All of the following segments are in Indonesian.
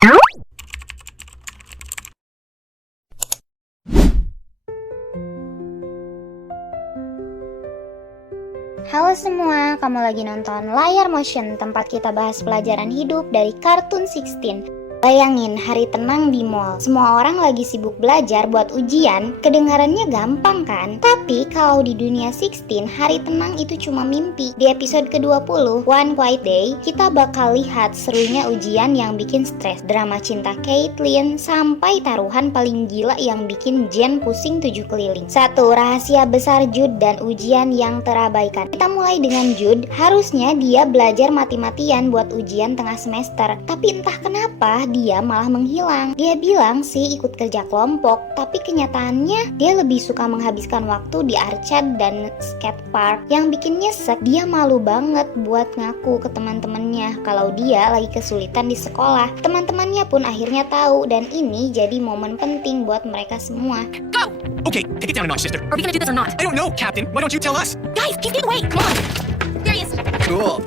Halo semua, kamu lagi nonton Layar Motion, tempat kita bahas pelajaran hidup dari Kartun 16. Bayangin hari tenang di mall. Semua orang lagi sibuk belajar buat ujian. Kedengarannya gampang kan? Tapi kalau di dunia 16, hari tenang itu cuma mimpi. Di episode ke-20, One Quiet Day, kita bakal lihat serunya ujian yang bikin stres, drama cinta Caitlyn, sampai taruhan paling gila yang bikin Jen pusing 7 keliling. 1. Rahasia besar Jude dan ujian yang terabaikan. Kita mulai dengan Jude. Harusnya dia belajar mati-matian buat ujian tengah semester. Tapi entah kenapa dia malah menghilang. Dia bilang sih ikut kerja kelompok, tapi kenyataannya dia lebih suka menghabiskan waktu di arcade dan skatepark. Yang bikin nyesek, dia malu banget buat ngaku ke teman-temannya kalau dia lagi kesulitan di sekolah. Teman-temannya pun akhirnya tahu, dan ini jadi momen penting buat mereka semua. Go! Okay, take it down a notch, sister. Are we gonna do this or not? I don't know, Captain. Why don't you tell us? Guys, he's getting away! Come on! There he is! Cool.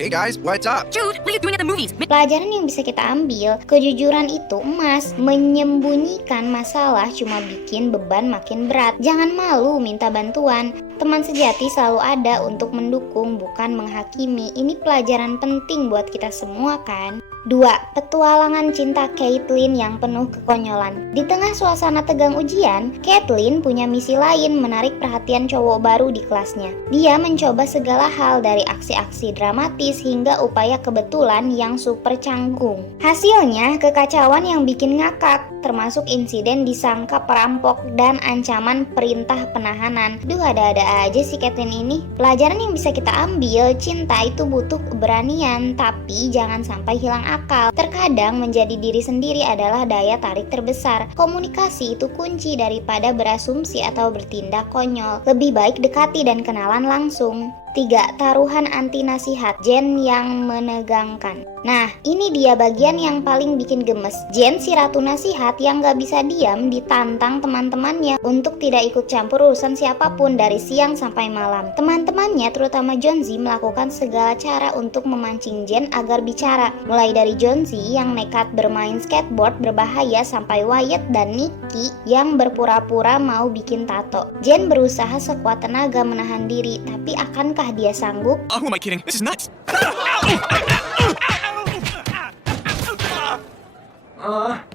Hey guys, what's up? Jude, what are you doing at the movies? Pelajaran yang bisa kita ambil, kejujuran itu emas. Menyembunyikan masalah cuma bikin beban makin berat. Jangan malu minta bantuan. Teman sejati selalu ada untuk mendukung, bukan menghakimi. Ini pelajaran penting buat kita semua kan? 2. Petualangan cinta Caitlyn yang penuh kekonyolan. Di tengah suasana tegang ujian, Caitlyn punya misi lain, menarik perhatian cowok baru di kelasnya. Dia mencoba segala hal dari aksi-aksi dramatis hingga upaya kebetulan yang super canggung. Hasilnya, kekacauan yang bikin ngakak, termasuk insiden disangka perampok dan ancaman perintah penahanan. Duh, ada-ada aja sih Caitlyn ini. Pelajaran yang bisa kita ambil, cinta itu butuh keberanian, tapi jangan sampai hilang akal. Terkadang menjadi diri sendiri adalah daya tarik terbesar. Komunikasi itu kunci daripada berasumsi atau bertindak konyol. Lebih baik dekati dan kenalan langsung. 3. Taruhan anti nasihat, Jen yang menegangkan. Nah, ini dia bagian yang paling bikin gemes. Jen, si ratu nasihat yang gak bisa diam, ditantang teman-temannya untuk tidak ikut campur urusan siapapun dari siang sampai malam. Teman-temannya, terutama Jonesy, melakukan segala cara untuk memancing Jen agar bicara. Mulai dari Jonesy yang nekat bermain skateboard berbahaya sampai Wyatt dan Nikki yang berpura-pura mau bikin tato. Jen berusaha sekuat tenaga menahan diri, tapi akankah dia sanggup? Oh, who am I kidding? This is nuts.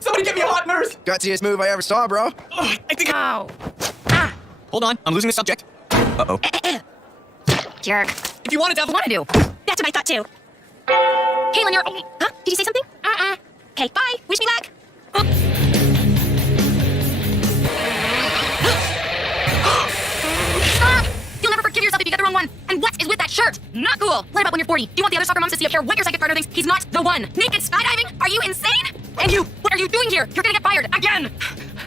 Somebody get me a hot nurse. Gutsiest move I ever saw, bro. I think. Ow! Hold on, I'm losing the subject. Uh-oh. Jerk. If you want to, What to do? That's what I thought too. Caitlyn, you're... Huh? Did you say something? Okay, bye. Wish me luck. You'll never forgive yourself if you get the wrong one. And what is with that shirt? Not cool. What about when you're 40? Do you want the other soccer moms to see up here what your second partner thinks? He's not the one. Naked skydiving? Are you insane? And you, what are you doing here? You're gonna get fired again.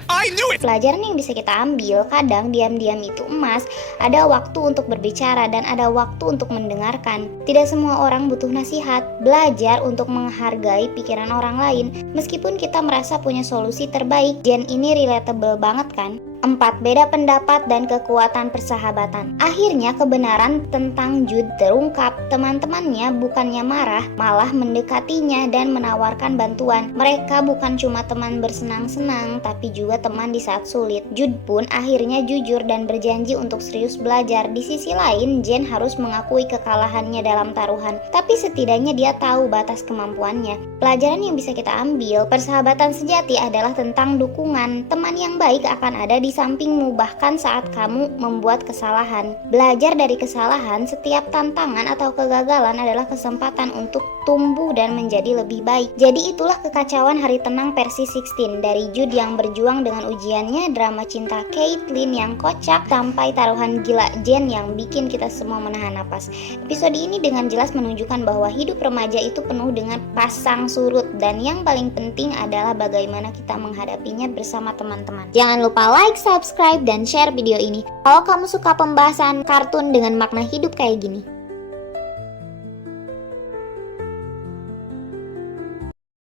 I knew it. Pelajaran yang bisa kita ambil, kadang diam-diam itu emas. Ada waktu untuk berbicara dan ada waktu untuk mendengarkan. Tidak semua orang butuh nasihat. Belajar untuk menghargai pikiran orang lain, meskipun kita merasa punya solusi terbaik. Jen ini relatable banget kan? 4. Beda pendapat dan kekuatan persahabatan. Akhirnya kebenaran tentang Jude terungkap. Teman-temannya bukannya marah, malah mendekatinya dan menawarkan bantuan. Mereka bukan cuma teman bersenang-senang, tapi juga teman di saat sulit. Jude pun akhirnya jujur dan berjanji untuk serius belajar. Di sisi lain, Jen harus mengakui kekalahannya dalam taruhan, tapi setidaknya dia tahu batas kemampuannya. Pelajaran yang bisa kita ambil, persahabatan sejati adalah tentang dukungan. Teman yang baik akan ada di sampingmu bahkan saat kamu membuat kesalahan. Belajar dari kesalahan, setiap tantangan atau kegagalan adalah kesempatan untuk tumbuh dan menjadi lebih baik. Jadi itulah kekacauan hari tenang versi 16, dari Jude yang berjuang dengan ujiannya, drama cinta Caitlyn yang kocak, sampai taruhan gila Jen yang bikin kita semua menahan napas. Episode ini dengan jelas menunjukkan bahwa hidup remaja itu penuh dengan pasang surut, dan yang paling penting adalah bagaimana kita menghadapinya bersama teman-teman. Jangan lupa like, subscribe, dan share video ini kalau kamu suka pembahasan kartun dengan makna hidup kayak gini.